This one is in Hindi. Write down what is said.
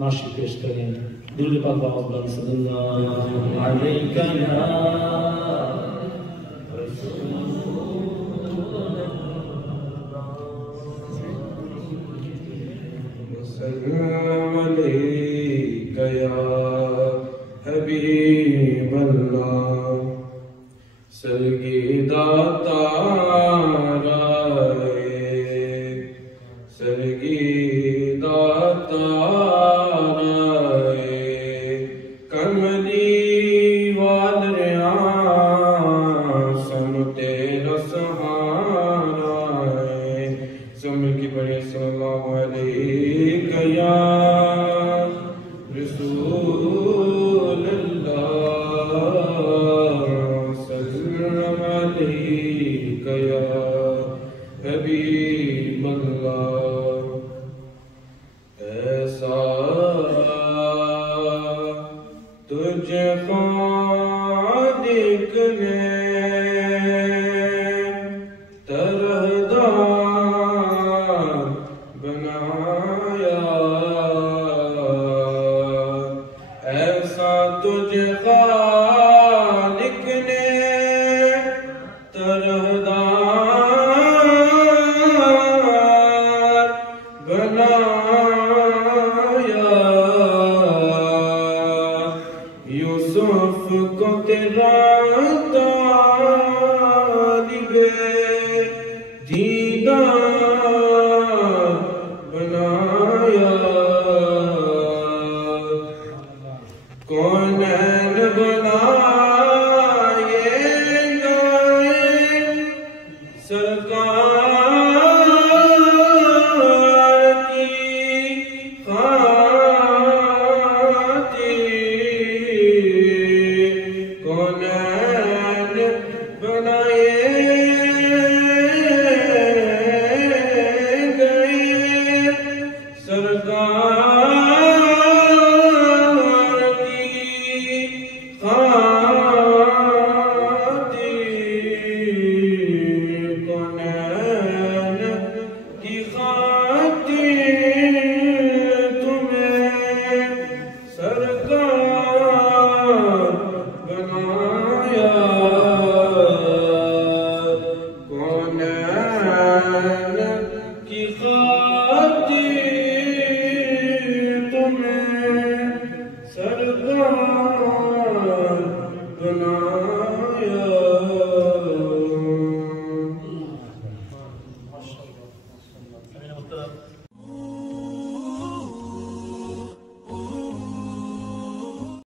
नाशी पेश करें। दिल पाक बाज़ सल्लल्लाहु अलैहि हबीबल्लाह सरगीदा ताराए सरगीदा ताराए कमली वादरिया सम तेरा सहारा है। समर की बड़े सल्लल्लाहु अलैहि या ऐसा तुझे खालिक ने तरहदार बनाया, ऐसा तुझे खालिक ने तरहदार बनाया। यूसुफ को तेरा तालिबे दीदार बनाया। कौनैन बनाएगा सरकार की खातिर, कौनैन बनाएगा सरकार की खातिर, कौनैन की खातिर तुम्हें सरकार बनाया। कौनैन की खातिर तुम्हें सरकार बनाया।